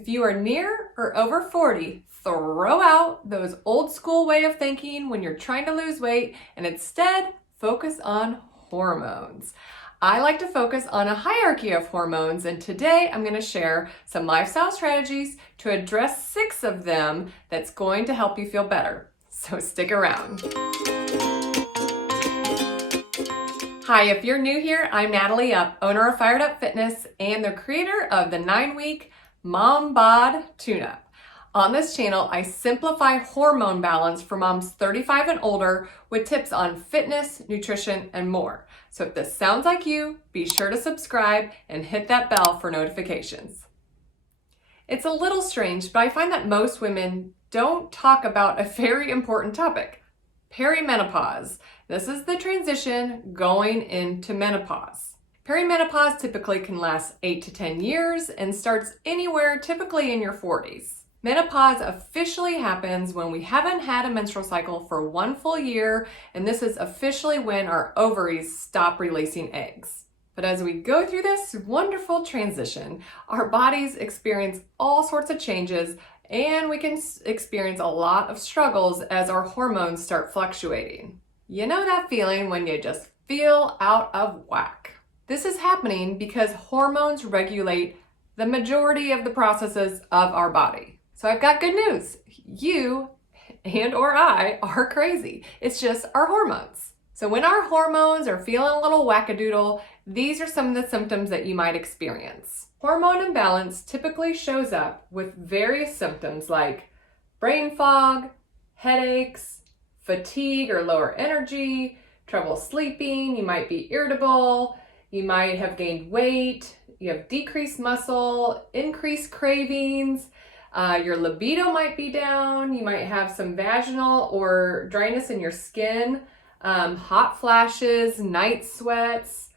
If you are near or over 40, throw out those old school way of thinking when you're trying to lose weight and instead focus on hormones. I like to focus on a hierarchy of hormones, and today I'm going to share some lifestyle strategies to address 6 of them that's going to help you feel better. So stick around. Hi, if you're new here, I'm Natalie Up, owner of fireduppfitness and the creator of the 9-week Mom Bod Tune-Up. On this channel, I simplify hormone balance for moms 35 and older with tips on fitness, nutrition, and more. So if this sounds like you, be sure to subscribe and hit that bell for notifications. It's a little strange, but I find that most women don't talk about a very important topic, perimenopause. This is the transition going into menopause. Perimenopause typically can last 8 to 10 years and starts anywhere typically in your 40s. Menopause officially happens when we haven't had a menstrual cycle for 1 full year, and this is officially when our ovaries stop releasing eggs. But as we go through this wonderful transition, our bodies experience all sorts of changes, and we can experience a lot of struggles as our hormones start fluctuating. You know that feeling when you just feel out of whack? This is happening because hormones regulate the majority of the processes of our body. So I've got good news. You and/or I are crazy. It's just our hormones. So when our hormones are feeling a little wackadoodle, these are some of the symptoms that you might experience. Hormone imbalance typically shows up with various symptoms like brain fog, headaches, fatigue or lower energy, trouble sleeping, you might be irritable, you might have gained weight, you have decreased muscle, increased cravings, your libido might be down, you might have some vaginal or dryness in your skin, hot flashes, night sweats,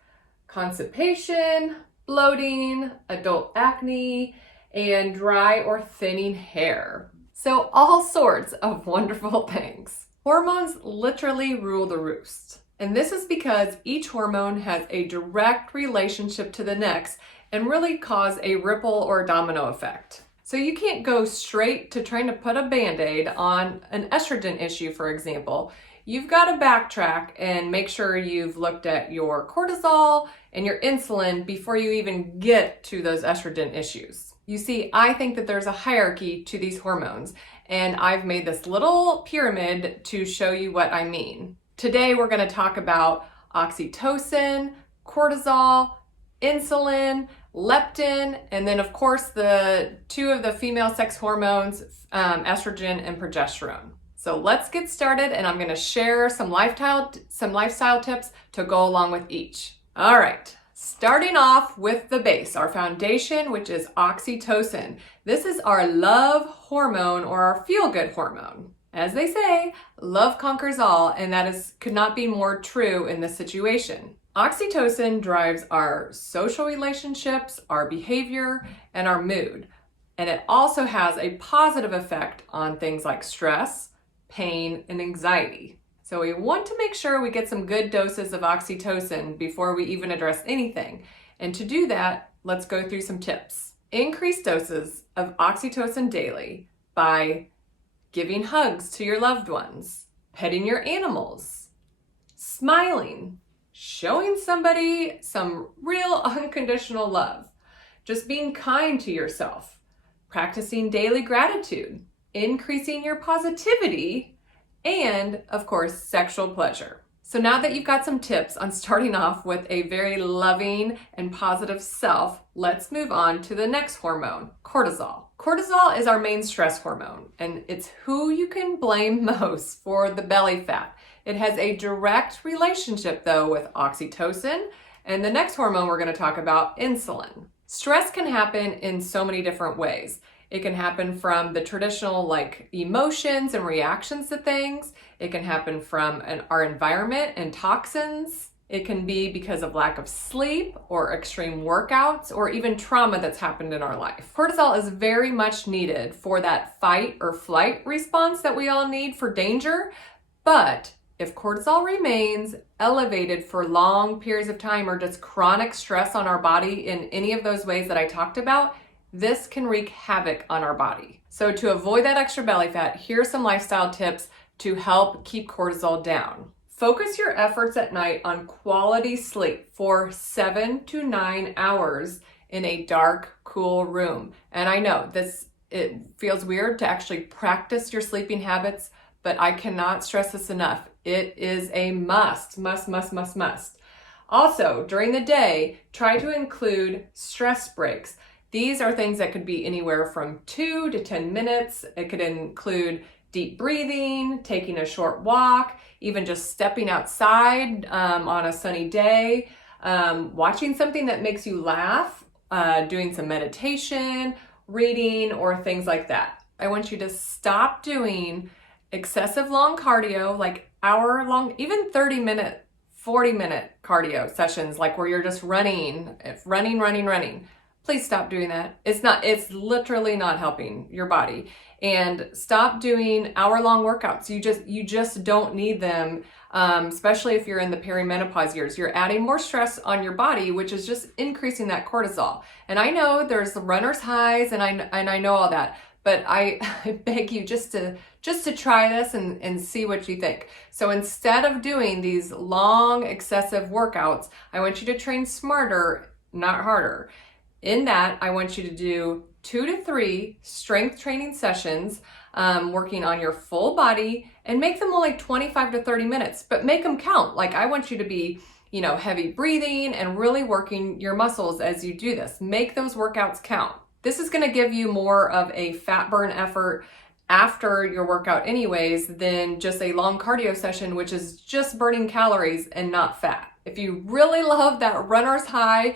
constipation, bloating, adult acne, and dry or thinning hair. So all sorts of wonderful things. Hormones literally rule the roost. And this is because each hormone has a direct relationship to the next and really cause a ripple or domino effect. So you can't go straight to trying to put a Band-Aid on an estrogen issue, for example. You've got to backtrack and make sure you've looked at your cortisol and your insulin before you even get to those estrogen issues. You see, I think that there's a hierarchy to these hormones, and I've made this little pyramid to show you what I mean. Today, we're going to talk about oxytocin, cortisol, insulin, leptin, and then of course the 2 of the female sex hormones, estrogen and progesterone. So let's get started, and I'm going to share some lifestyle tips to go along with each. All right, starting off with the base, our foundation, which is oxytocin. This is our love hormone or our feel-good hormone. As they say, love conquers all, and that could not be more true in this situation. Oxytocin drives our social relationships, our behavior, and our mood. And it also has a positive effect on things like stress, pain, and anxiety. So we want to make sure we get some good doses of oxytocin before we even address anything. And to do that, let's go through some tips. Increase doses of oxytocin daily by giving hugs to your loved ones, petting your animals, smiling, showing somebody some real unconditional love, just being kind to yourself, practicing daily gratitude, increasing your positivity, and of course, sexual pleasure. So now that you've got some tips on starting off with a very loving and positive self, let's move on to the next hormone, cortisol. Cortisol is our main stress hormone, and it's who you can blame most for the belly fat. It has a direct relationship though with oxytocin and the next hormone we're going to talk about, insulin. Stress can happen in so many different ways. It can happen from the traditional like emotions and reactions to things. It can happen from our environment and toxins. It can be because of lack of sleep or extreme workouts or even trauma that's happened in our life. Cortisol is very much needed for that fight or flight response that we all need for danger. But if cortisol remains elevated for long periods of time or just chronic stress on our body in any of those ways that I talked about, this can wreak havoc on our body. So to avoid that extra belly fat, here's some lifestyle tips to help keep cortisol down. Focus your efforts at night on quality sleep for 7 to 9 hours in a dark, cool room. And I know it feels weird to actually practice your sleeping habits, but I cannot stress this enough. It is a must. Also, during the day, try to include stress breaks. These are things that could be anywhere from 2 to 10 minutes. It could include deep breathing, taking a short walk, even just stepping outside on a sunny day, watching something that makes you laugh, doing some meditation, reading, or things like that. I want you to stop doing excessive long cardio, like hour long, even 30-minute, 40-minute cardio sessions, like where you're just running. Please stop doing that. It's literally not helping your body. And stop doing hour-long workouts. You just don't need them, especially if you're in the perimenopause years. You're adding more stress on your body, which is just increasing that cortisol. And I know there's the runner's highs, and I know all that, but I beg you just to try this and see what you think. So instead of doing these long, excessive workouts, I want you to train smarter, not harder. In that, I want you to do 2 to 3 strength training sessions, working on your full body, and make them only 25 to 30 minutes, but make them count. Like, I want you to be, heavy breathing and really working your muscles as you do this. Make those workouts count. This is going to give you more of a fat burn effort after your workout anyways than just a long cardio session, which is just burning calories and not fat. If you really love that runner's high,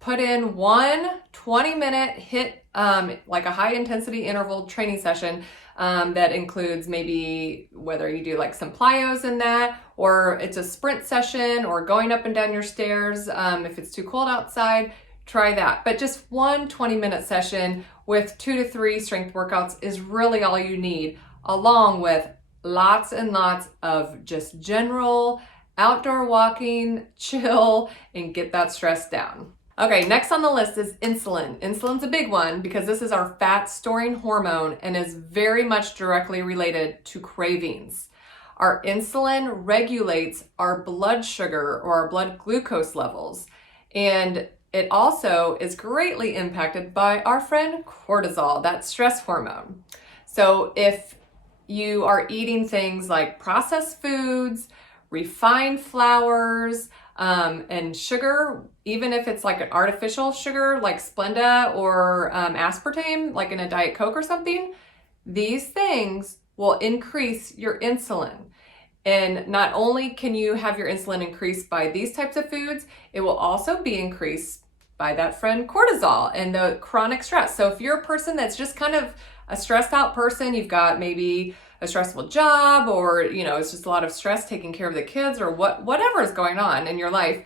put in one 20-minute hit, like a high intensity interval training session that includes maybe whether you do like some plyos in that, or it's a sprint session, or going up and down your stairs. If it's too cold outside, try that. But just one 20-minute session with 2 to 3 strength workouts is really all you need, along with lots and lots of just general outdoor walking, chill, and get that stress down. Okay, next on the list is insulin. Insulin's a big one because this is our fat storing hormone and is very much directly related to cravings. Our insulin regulates our blood sugar or our blood glucose levels, and it also is greatly impacted by our friend cortisol, that stress hormone. So if you are eating things like processed foods, refined flours, and sugar, even if it's like an artificial sugar like Splenda or aspartame, like in a Diet Coke or something, these things will increase your insulin. And not only can you have your insulin increased by these types of foods, it will also be increased by that friend cortisol and the chronic stress. So if you're a person that's just kind of a stressed out person, you've got maybe a stressful job, or it's just a lot of stress taking care of the kids, or whatever is going on in your life,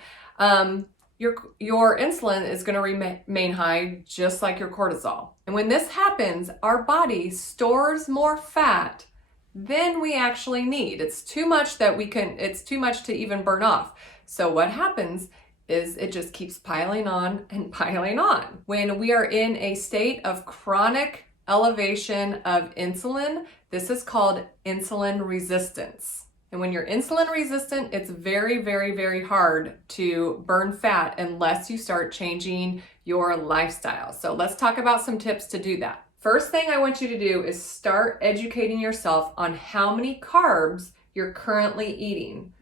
your insulin is going to remain high, just like your cortisol. And when this happens, our body stores more fat than we actually need. It's too much it's too much to even burn off. So what happens is it just keeps piling on and piling on. When we are in a state of chronic elevation of insulin, this is called insulin resistance. And when you're insulin resistant, it's very, very, very hard to burn fat unless you start changing your lifestyle. So let's talk about some tips to do that. First thing I want you to do is start educating yourself on how many carbs you're currently eating.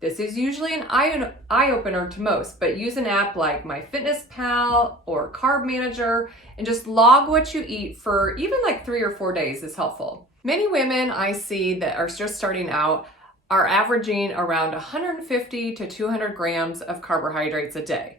This is usually an eye-opener to most, but use an app like MyFitnessPal or Carb Manager and just log what you eat for even like 3 or 4 days is helpful. Many women I see that are just starting out are averaging around 150 to 200 grams of carbohydrates a day,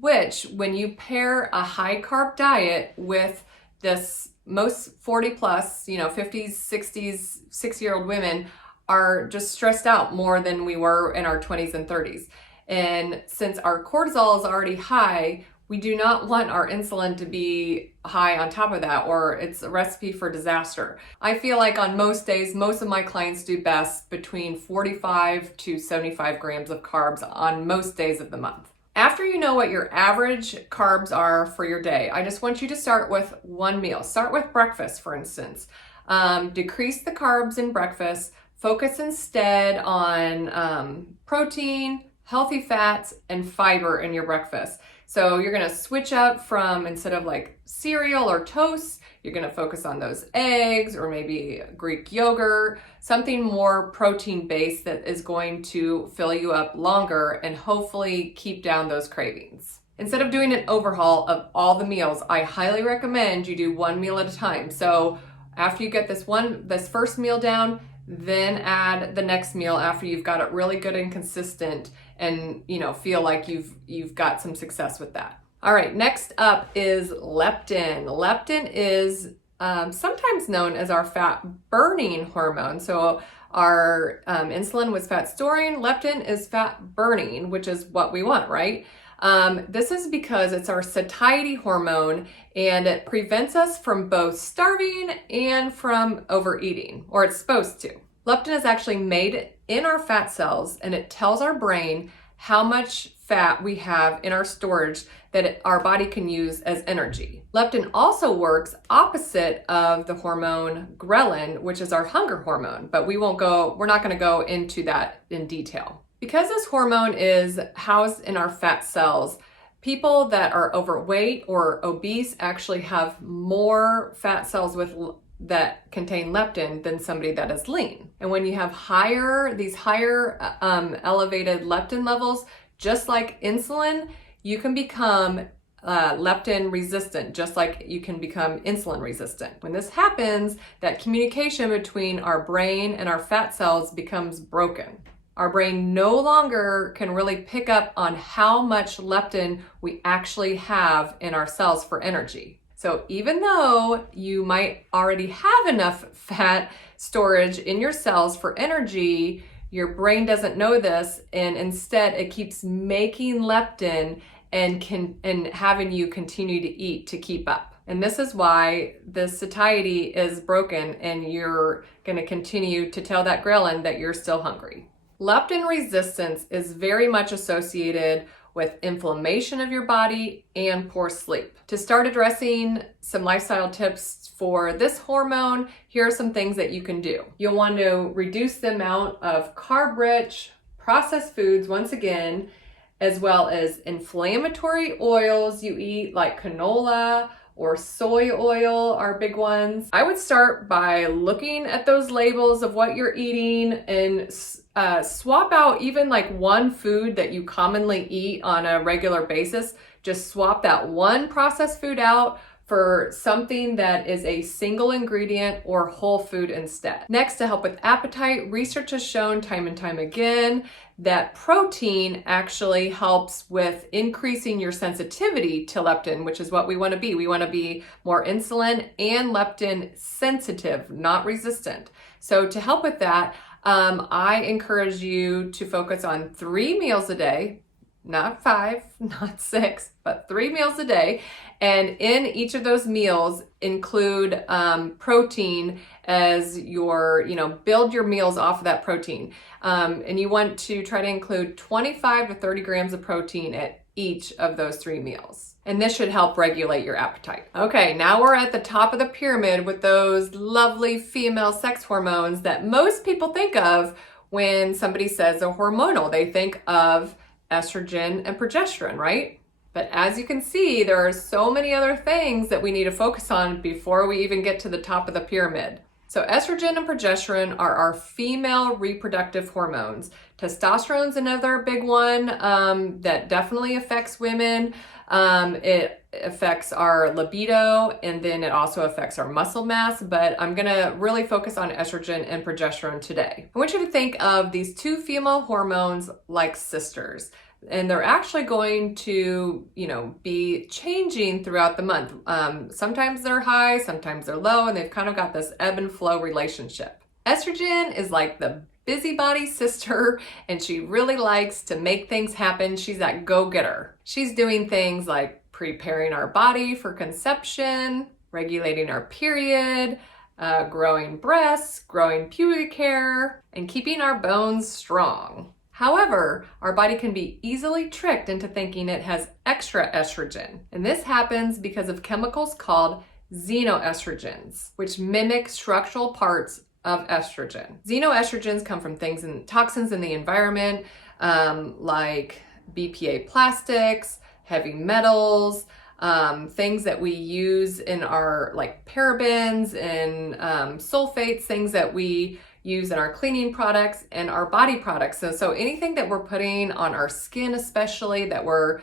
which when you pair a high carb diet with this, most 40 plus, 50s, 60s, 6-year-old women are just stressed out more than we were in our 20s and 30s. And since our cortisol is already high, we do not want our insulin to be high on top of that, or it's a recipe for disaster. I feel like on most days, most of my clients do best between 45 to 75 grams of carbs on most days of the month. After you know what your average carbs are for your day, I just want you to start with one meal. Start with breakfast, for instance. Decrease the carbs in breakfast. Focus instead on protein, healthy fats, and fiber in your breakfast. So you're gonna switch up from, instead of like cereal or toast, you're gonna focus on those eggs or maybe Greek yogurt, something more protein based that is going to fill you up longer and hopefully keep down those cravings. Instead of doing an overhaul of all the meals, I highly recommend you do one meal at a time. So after you get this first meal down, then add the next meal after you've got it really good and consistent and feel like you've got some success with that. All right, next up is leptin. Leptin is sometimes known as our fat burning hormone. So our insulin was fat storing, leptin is fat burning, which is what we want, right? This is because it's our satiety hormone and it prevents us from both starving and from overeating, or it's supposed to. Leptin is actually made in our fat cells and it tells our brain how much fat we have in our storage that our body can use as energy. Leptin also works opposite of the hormone ghrelin, which is our hunger hormone, but we're not going to go into that in detail. Because this hormone is housed in our fat cells, people that are overweight or obese actually have more fat cells that contain leptin than somebody that is lean. And when you have these higher elevated leptin levels, just like insulin, you can become leptin resistant, just like you can become insulin resistant. When this happens, that communication between our brain and our fat cells becomes broken. Our brain no longer can really pick up on how much leptin we actually have in our cells for energy. So even though you might already have enough fat storage in your cells for energy, your brain doesn't know this, and instead it keeps making leptin and having you continue to eat to keep up. And this is why the satiety is broken and you're going to continue to tell that ghrelin that you're still hungry. Leptin resistance is very much associated with inflammation of your body and poor sleep. To start addressing some lifestyle tips for this hormone, here are some things that you can do. You'll want to reduce the amount of carb-rich processed foods, once again, as well as inflammatory oils you eat like canola or soy oil are big ones. I would start by looking at those labels of what you're eating and swap out even like one food that you commonly eat on a regular basis. Just swap that one processed food out for something that is a single ingredient or whole food instead. Next, to help with appetite, research has shown time and time again that protein actually helps with increasing your sensitivity to leptin, which is what we want to be. We want to be more insulin and leptin sensitive, not resistant. So to help with that, I encourage you to focus on 3 meals a day, not 5, not 6, but 3 meals a day. And in each of those meals include protein as your, build your meals off of that protein. And you want to try to include 25 to 30 grams of protein at each of those 3 meals. And this should help regulate your appetite. Okay, now we're at the top of the pyramid with those lovely female sex hormones that most people think of when somebody says they're hormonal. They think of estrogen and progesterone, right? But as you can see, there are so many other things that we need to focus on before we even get to the top of the pyramid. So estrogen and progesterone are our female reproductive hormones. Testosterone's another big one that definitely affects women. It affects our libido, and then it also affects our muscle mass, but I'm gonna really focus on estrogen and progesterone today. I want you to think of these 2 female hormones like sisters. And they're actually going to, be changing throughout the month. Sometimes they're high, sometimes they're low, and they've kind of got this ebb and flow relationship. Estrogen is like the busybody sister, and she really likes to make things happen. She's that go-getter. She's doing things like preparing our body for conception, regulating our period, growing breasts, growing pubic hair, and keeping our bones strong. However, our body can be easily tricked into thinking it has extra estrogen. And this happens because of chemicals called xenoestrogens, which mimic structural parts of estrogen. Xenoestrogens come from things and toxins in the environment, like BPA plastics, heavy metals, things that we use in our, like parabens and sulfates, things that we use in our cleaning products and our body products. So anything that we're putting on our skin, especially that we're,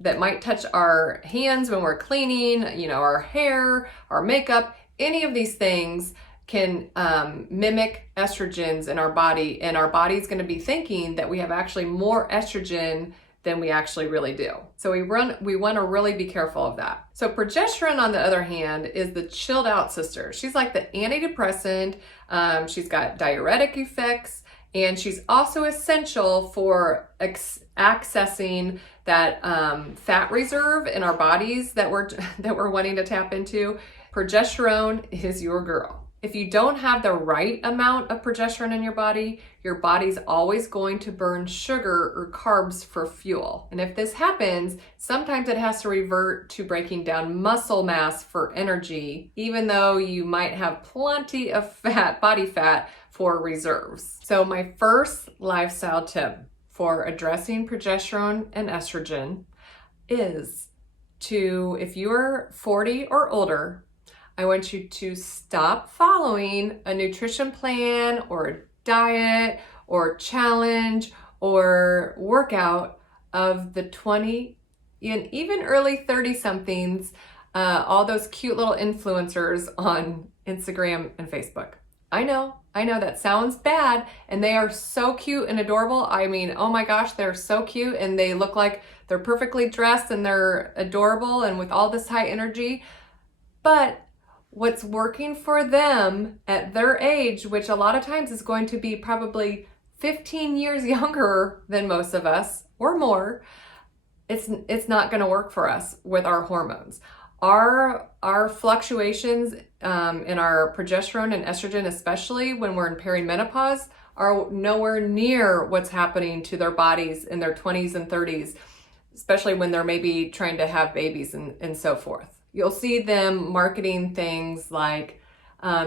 that might touch our hands when we're cleaning, our hair, our makeup, any of these things can mimic estrogens in our body, and our body's going to be thinking that we have actually more estrogen than we actually really do. So we want to really be careful of that. So progesterone, on the other hand, is the chilled out sister. She's like the antidepressant. She's got diuretic effects, and she's also essential for accessing that fat reserve in our bodies that we're wanting to tap into. Progesterone is your girl. If you don't have the right amount of progesterone in your body's always going to burn sugar or carbs for fuel. And if this happens, sometimes it has to revert to breaking down muscle mass for energy, even though you might have plenty of body fat for reserves. So my first lifestyle tip for addressing progesterone and estrogen is if you're 40 or older, I want you to stop following a nutrition plan or a diet or challenge or workout of the 20 and even early 30 somethings, all those cute little influencers on Instagram and Facebook. I know that sounds bad, and they are so cute and adorable. I mean, oh my gosh, they're so cute, and they look like they're perfectly dressed and they're adorable and with all this high energy. But what's working for them at their age, which a lot of times is going to be probably 15 years younger than most of us or more, it's not going to work for us with our hormones. Our fluctuations in our progesterone and estrogen, especially when we're in perimenopause, are nowhere near what's happening to their bodies in their 20s and 30s, especially when they're maybe trying to have babies and so forth. You'll see them marketing things like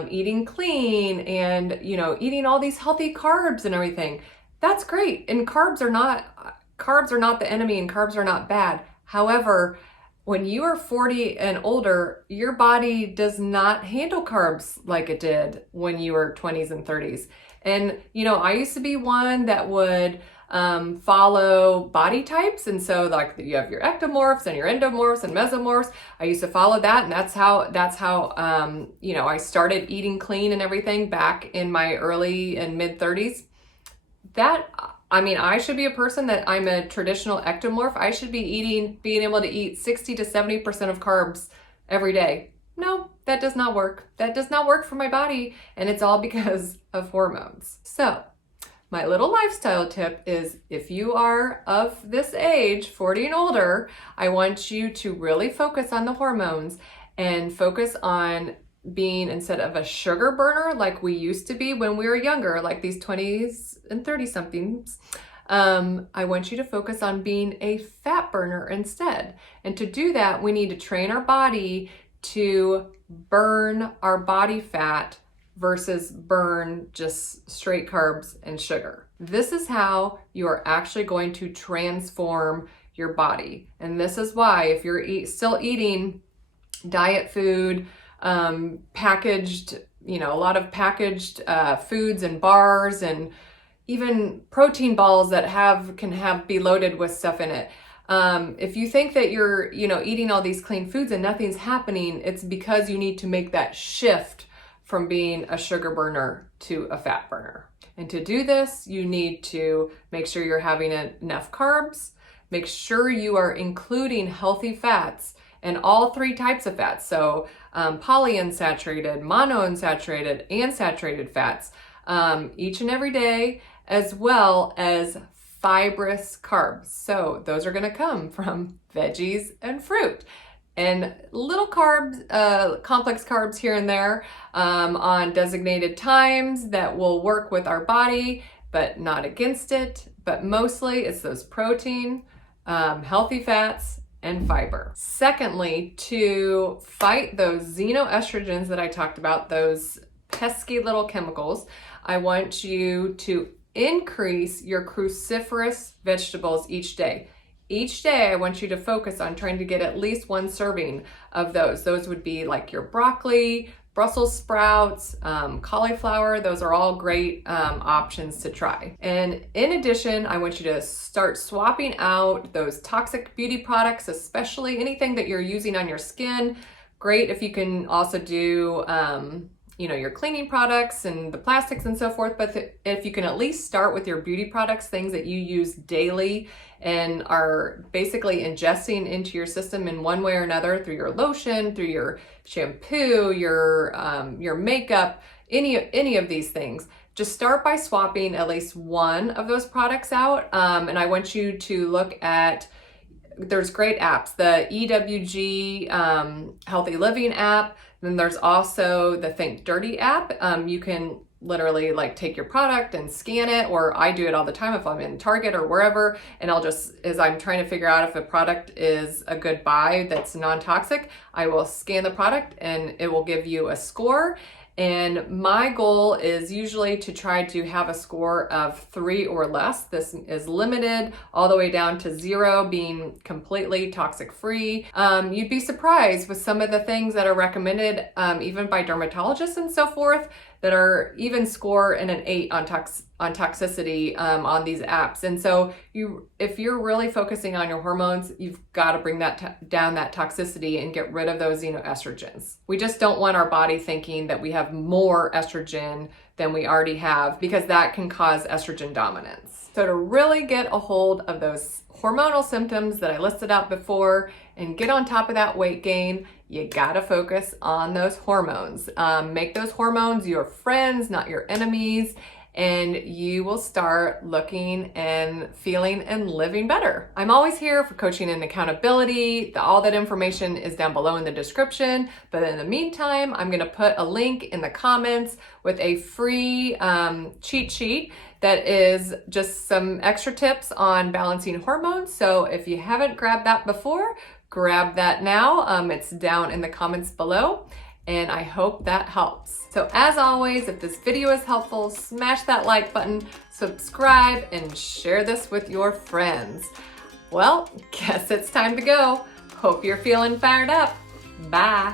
eating clean and, eating all these healthy carbs and everything. That's great. And carbs are not the enemy, and carbs are not bad. However, when you are 40 and older, your body does not handle carbs like it did when you were 20s and 30s. And, I used to be one that would follow body types. And so like you have your ectomorphs and your endomorphs and mesomorphs. I used to follow that. And that's how I started eating clean and everything back in my early and mid 30s. I should be a person that I'm a traditional ectomorph. I should be being able to eat 60 to 70% of carbs every day. No, that does not work. That does not work for my body. And it's all because of hormones. So my little lifestyle tip is, if you are of this age, 40 and older, I want you to really focus on the hormones and focus on being, instead of a sugar burner like we used to be when we were younger, like these 20s and 30 somethings, I want you to focus on being a fat burner instead. And to do that, we need to train our body to burn our body fat versus burn just straight carbs and sugar. This is how you are actually going to transform your body. And this is why, if you're still eating diet food, packaged, a lot of packaged foods and bars, and even protein balls that can be loaded with stuff in it. If you think that you're, eating all these clean foods and nothing's happening, it's because you need to make that shift from being a sugar burner to a fat burner. And to do this, you need to make sure you're having enough carbs, make sure you are including healthy fats and all three types of fats. So polyunsaturated, monounsaturated, and saturated fats each and every day, as well as fibrous carbs. So those are going to come from veggies and fruit. And little carbs, complex carbs here and there on designated times that will work with our body. but not against it. But mostly it's those protein, healthy fats, and fiber. Secondly, to fight those xenoestrogens that I talked about, those pesky little chemicals, I want you to increase your cruciferous vegetables each day. Each day, I want you to focus on trying to get at least 1 serving of those. Those would be like your broccoli, Brussels sprouts, cauliflower. Those are all great options to try. And in addition, I want you to start swapping out those toxic beauty products, especially anything that you're using on your skin. Great if you can also do your cleaning products and the plastics and so forth, but if you can at least start with your beauty products, things that you use daily and are basically ingesting into your system in one way or another through your lotion, through your shampoo, your makeup, any of these things. Just start by swapping at least one of those products out. And I want you to look at, there's great apps, the EWG Healthy Living app. Then there's also the Think Dirty app. You can literally like take your product and scan it, or I do it all the time if I'm in Target or wherever, and I'll just, as I'm trying to figure out if a product is a good buy that's non-toxic, I will scan the product and it will give you a score. And my goal is usually to try to have a score of 3 or less. This is limited all the way down to 0, being completely toxic free. You'd be surprised with some of the things that are recommended, even by dermatologists and so forth, that are even score in an 8 on toxicity on these apps. And so if you're really focusing on your hormones, you've got to bring down that toxicity and get rid of those xenoestrogens. We just don't want our body thinking that we have more estrogen than we already have, because that can cause estrogen dominance. So to really get a hold of those hormonal symptoms that I listed out before and get on top of that weight gain, you gotta focus on those hormones. Make those hormones your friends, not your enemies, and you will start looking and feeling and living better. I'm always here for coaching and accountability. All that information is down below in the description. But in the meantime, I'm gonna put a link in the comments with a free cheat sheet that is just some extra tips on balancing hormones. So if you haven't grabbed that before, grab that now. It's down in the comments below, and I hope that helps. So as always, if this video is helpful, smash that like button, subscribe, and share this with your friends. Well, guess it's time to go. Hope you're feeling fired up. Bye.